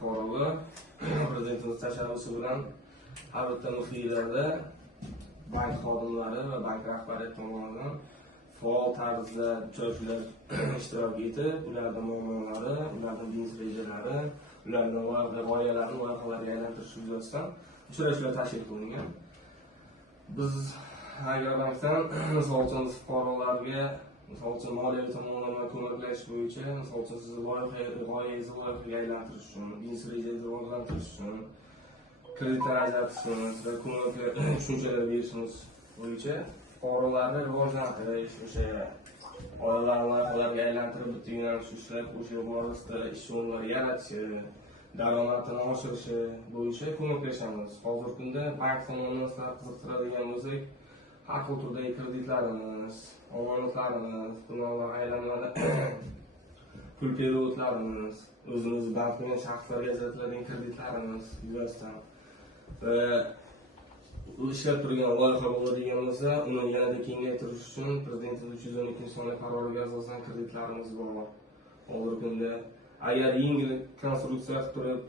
fuqarolar prezidentimiz tashabbusi bilan har bitta nuqiylarda bank xodimlari va bank rahbariyati tomonidan faol tarzda uchrashuvlar ishtirok etib, ularning muammolari, ularning biznes rejalari, ularning g'oyalarini loyihalarga aylantirish yuzasidan uchrashuvlar tashkil qilingan. Biz Agrobankdan misol uchun fuqarolarga moliyaviy tomonlama ko'maklash bo'yicha, misol uchun sizni g'oyangizni loyihaga aylantirish uchun, biznes rejangizni rivojlantirish uchun kreditlar ajratishimiz va ko'maklar tushunchalar berishimiz bo'yicha fuqarolarni rivojlantirish, o'sha oilalarni loyihalarga aylantirib bitta yo'nalish ushlab, o'sha borasida ish o'rinlari yaratishi, daromadini oshirishi bo'yicha ko'maklashamiz. Hozirgi kunda bank tomonidan qiziqtiradigan bo'lsak, har xil turdagi kreditlarimiz, omonatlarimiz, bularga aylanmada pul perevodlarimiz, o'zimiz band qilgan shaxslarga ajratiladigan kreditlarimiz yuzasidan va ishlab turgan loyiha bo'ladigan bo'lsa, uni yanada kengaytirish uchun Prezidentimiz 312-sonli qaroriga asosan kreditlarimiz bor. Hozirgi kunda agar yengil konstruksiya qilib turib,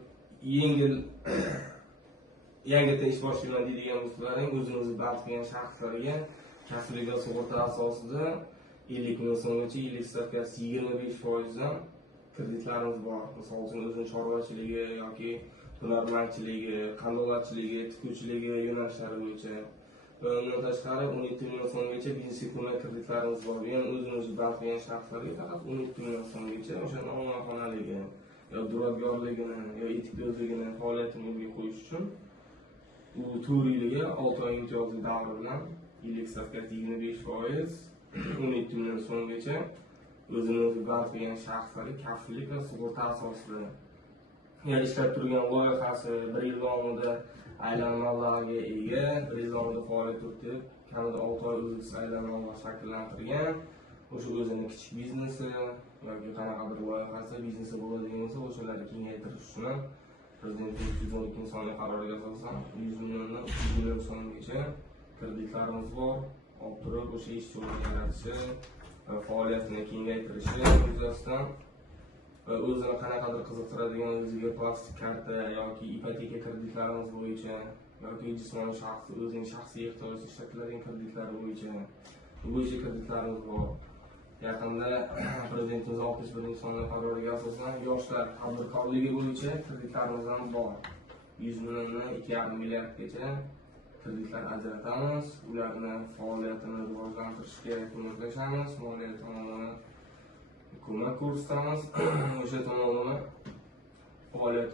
yangidan ish boshlayman deydigan bo'lsalaring, o'zimizni band qilgan shaxslarga kasbiy sug'urta asosida 50 ming so'mgacha, yillik stavkasi 25% dan kreditlarimiz bor. Misol uchun o'zining chorvachiligi yoki hunarmandchiligi, qandolatchiligi, tikuvchiligi yo'nalishlari bo'yicha va undan tashqari 17 million so'mgacha biznes ko'mak kreditlarimiz bor. Bu ham o'zimizni band qilgan shaxslarga faqat 17 million so'mgacha o'sha omonatxonaligi yo duradgorligini yo etikdozligini faoliyatini yo'lga qo'yish uchun u 4 yilga 6 oy imtiyozli davr bilan yillik stavkasi 25%, 17 million so'mgacha o'zimizni band qilgan shaxslarga kafillik va sug'urta asosida ishlab turgan loyihasi 1 yil davomida aylanma mablag'iga ega, 1 yil davomida faoliyat yuritib, kamida 6 oy uzluksiz aylanma mablag' shakllantirgan, o'sha o'zini kichik biznesi yoki qanaqadir loyihasi, biznesi bo'ladigan bo'lsa, o'shalarni kengaytirish uchun Prezidentimiz 312-sonli qaroriga asosan 100 milliondan 300 million so'mgacha kreditlarimiz bor. Olib turib, o'sha ish o'rnini yaratishi va faoliyatini kengaytirishi yuzasidan va o'zini qanaqadir qiziqtiradigan o'ziga plastik karta yoki ipoteka kreditlarimiz bo'yicha yoki jismoniy shaxs o'zining shaxsiy ehtiyojida ishlatiladigan kreditlar bo'yicha kreditlarimiz bor. Yaqinda Prezidentimiz 61-sonli qaroriga asosan yoshlar tadbirkorligi bo'yicha kreditlarimiz ham bor. 100 milliondan 2,5 milliardgacha kreditlar ajratamiz. Ularni faoliyatini rivojlantirishga ko'maklashamiz, moliyaviy tomonlama ko'mak ko'rsatamiz. O'sha tomonlama faoliyat